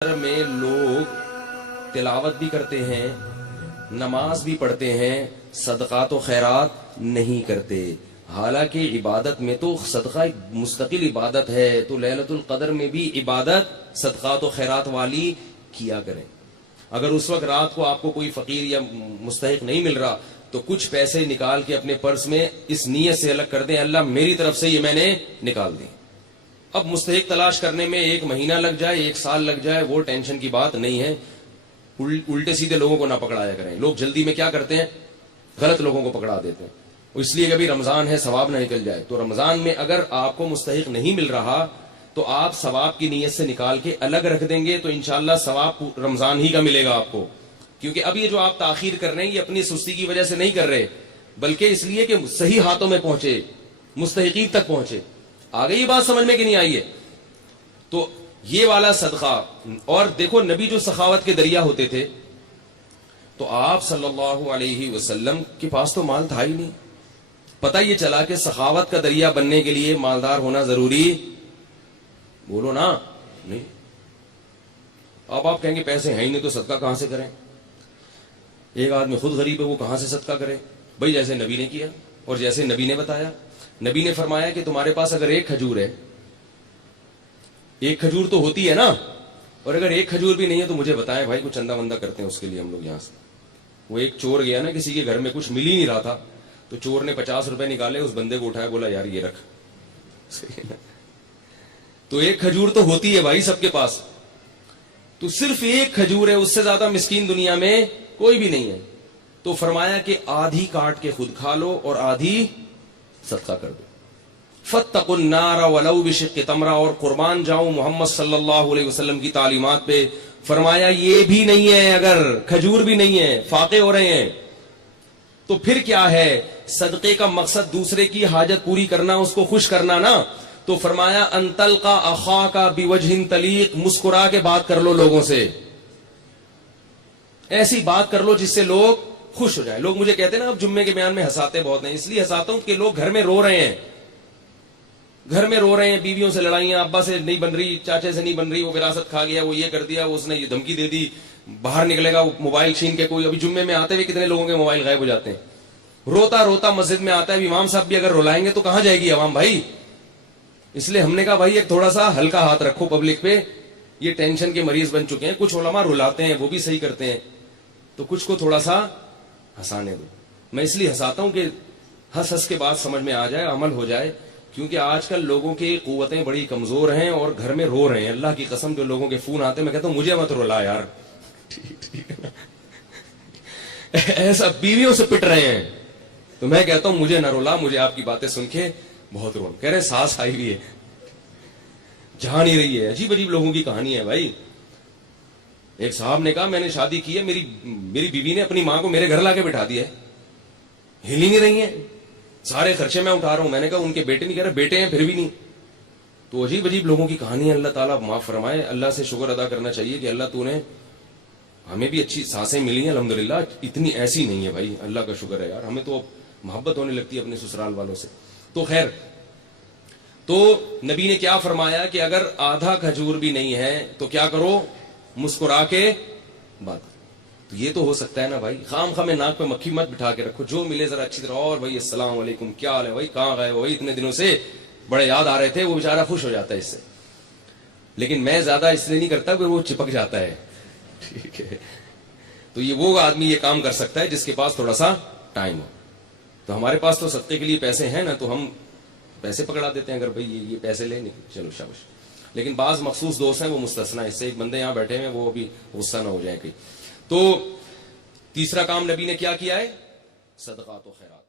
میں لوگ تلاوت بھی کرتے ہیں، نماز بھی پڑھتے ہیں، صدقات و خیرات نہیں کرتے، حالانکہ عبادت میں تو صدقہ ایک مستقل عبادت ہے، تو لیلۃ القدر میں بھی عبادت صدقات و خیرات والی کیا کریں۔ اگر اس وقت رات کو آپ کو کوئی فقیر یا مستحق نہیں مل رہا تو کچھ پیسے نکال کے اپنے پرس میں اس نیت سے الگ کر دیں، اللہ میری طرف سے یہ میں نے نکال دیں۔ اب مستحق تلاش کرنے میں 1 مہینہ لگ جائے، 1 سال لگ جائے، وہ ٹینشن کی بات نہیں ہے۔ الٹے سیدھے لوگوں کو نہ پکڑایا کریں۔ لوگ جلدی میں کیا کرتے ہیں، غلط لوگوں کو پکڑا دیتے ہیں، اس لیے کبھی رمضان ہے ثواب نہ نکل جائے۔ تو رمضان میں اگر آپ کو مستحق نہیں مل رہا تو آپ ثواب کی نیت سے نکال کے الگ رکھ دیں گے تو انشاءاللہ ثواب رمضان ہی کا ملے گا آپ کو۔ کیونکہ اب یہ جو آپ تاخیر کر رہے ہیں یہ اپنی سستی کی وجہ سے نہیں کر رہے، بلکہ اس لیے کہ صحیح ہاتھوں میں پہنچے، مستحقین تک پہنچے۔ آگے یہ بات سمجھ میں کہ نہیں آئی ہے؟ تو یہ والا صدقہ، اور دیکھو نبی جو سخاوت کے دریا ہوتے تھے، تو آپ صلی اللہ علیہ وسلم کے پاس تو مال تھا ہی نہیں۔ پتہ یہ چلا کہ سخاوت کا دریا بننے کے لیے مالدار ہونا ضروری، بولو نا، نہیں۔ اب آپ کہیں گے پیسے ہیں ہی نہیں تو صدقہ کہاں سے کریں؟ ایک آدمی خود غریب ہے، وہ کہاں سے صدقہ کرے؟ بھائی جیسے نبی نے کیا اور جیسے نبی نے بتایا۔ نبی نے فرمایا کہ تمہارے پاس اگر 1 کھجور ہے، 1 کھجور تو ہوتی ہے نا، اور اگر 1 کھجور بھی نہیں ہے تو مجھے بتائیں بھائی، کچھ چندہ وندہ کرتے ہیں اس کے لیے ہم لوگ یہاں سے۔ وہ ایک چور گیا نا کسی کے گھر میں، کچھ مل ہی نہیں رہا تھا، تو چور نے 50 روپے نکالے، اس بندے کو اٹھایا، بولا یار یہ رکھ۔ تو 1 کھجور تو ہوتی ہے بھائی سب کے پاس، تو صرف 1 کھجور ہے، اس سے زیادہ مسکین دنیا میں کوئی بھی نہیں ہے۔ تو فرمایا کہ آدھی کاٹ کے خود کھا لو اور آدھی صدقہ کر دو۔ فاتقوا النار ولو بشق تمرہ، اور قربان جاؤں محمد صلی اللہ علیہ وسلم کی تعلیمات پہ۔ فرمایا یہ بھی نہیں ہے، اگر کھجور بھی نہیں ہے، فاقے ہو رہے ہیں، تو پھر کیا ہے؟ صدقے کا مقصد دوسرے کی حاجت پوری کرنا، اس کو خوش کرنا نا۔ تو فرمایا ان تلقى اخاك بوجه طلیق، مسکرا کے بات کر لو لوگوں سے، ایسی بات کر لو جس سے لوگ خوش ہو جائیں۔ لوگ مجھے کہتے ہیں نا اب جمعے کے بیان میں ہنساتے بہت ہیں، اس لیے ہنساتا ہوں کہ لوگ گھر میں رو رہے ہیں، گھر میں رو رہے ہیں، بیویوں سے لڑائیاں، ابا سے نہیں بن رہی، چاچے سے نہیں بن رہی، وہ وراثت کھا گیا، وہ یہ کر دیا، اس نے یہ دھمکی دے دی، باہر نکلے گا موبائل چھین کے کوئی۔ ابھی جمعے میں آتے ہوئے کتنے لوگوں کے موبائل غائب ہو جاتے ہیں، روتا روتا مسجد میں آتا ہے۔ امام صاحب بھی اگر رلائیں گے تو کہاں جائے گی عوام بھائی؟ اس لیے ہم نے کہا بھائی ایک تھوڑا سا ہلکا ہاتھ رکھو پبلک پہ، یہ ٹینشن کے مریض بن چکے ہیں۔ کچھ علماء رلاتے ہیں، وہ بھی صحیح کرتے ہیں، تو کچھ کو تھوڑا سا ہنسانے دو۔ میں اس لیے ہنساتا ہوں کہ ہنس ہنس کے بات سمجھ میں آ جائے، عمل ہو جائے، کیونکہ آج کل لوگوں کی قوتیں بڑی کمزور ہیں اور گھر میں رو رہے ہیں۔ اللہ کی قسم جو لوگوں کے فون آتے ہیں، میں کہتا ہوں مجھے مت رلا یار، ٹھیک ہے نا؟ ایسا بیویوں سے پٹ رہے ہیں، تو میں کہتا ہوں مجھے نہ رلا، مجھے آپ کی باتیں سن کے بہت رو۔ کہہ رہے ساس آئی ہوئی ہے، جہاں نہیں رہی ہے۔ عجیب عجیب لوگوں کی کہانی ہے بھائی۔ ایک صاحب نے کہا میں نے شادی کی ہے، میری بیوی نے اپنی ماں کو میرے گھر لا کے بٹھا دیا ہے، ہل ہی نہیں رہی ہیں، سارے خرچے میں اٹھا رہا ہوں۔ میں نے کہا ان کے بیٹے نہیں، کہہ رہے بیٹے ہیں پھر بھی نہیں۔ تو عجیب عجیب لوگوں کی کہانی ہے، اللہ تعالیٰ معاف فرمائے۔ اللہ سے شکر ادا کرنا چاہیے کہ اللہ تو نے ہمیں بھی اچھی سانسیں ملی ہیں الحمدللہ، اتنی ایسی نہیں ہے بھائی، اللہ کا شکر ہے یار، ہمیں تو محبت ہونے لگتی ہے اپنے سسرال والوں سے۔ تو خیر، تو نبی نے کیا فرمایا کہ اگر آدھا کھجور بھی نہیں ہے تو کیا کرو؟ مسکرا کے بات کرو۔ تو یہ تو ہو سکتا ہے نا بھائی، خام خام ناک پہ مکھی مت بٹھا کے رکھو، جو ملے ذرا اچھی طرح، اور بھائی السلام علیکم، کیا حال ہے بھائی، کہاں گئے بھائی، اتنے دنوں سے بڑے یاد آ رہے تھے، وہ بیچارہ خوش ہو جاتا ہے اس سے۔ لیکن میں زیادہ اس لیے نہیں کرتا کہ وہ چپک جاتا ہے، ٹھیک ہے؟ تو یہ وہ آدمی یہ کام کر سکتا ہے جس کے پاس تھوڑا سا ٹائم ہو۔ تو ہمارے پاس تو صدقے کے لیے پیسے ہیں نا، تو ہم پیسے پکڑا دیتے ہیں، اگر بھائی یہ پیسے لے چلو شاباش۔ لیکن بعض مخصوص دوست ہیں وہ مستثنا، اس سے ایک بندے یہاں بیٹھے ہیں، وہ ابھی غصہ نہ ہو جائے کہیں۔ تو تیسرا کام نبی نے کیا کیا ہے؟ صدقات و خیرات۔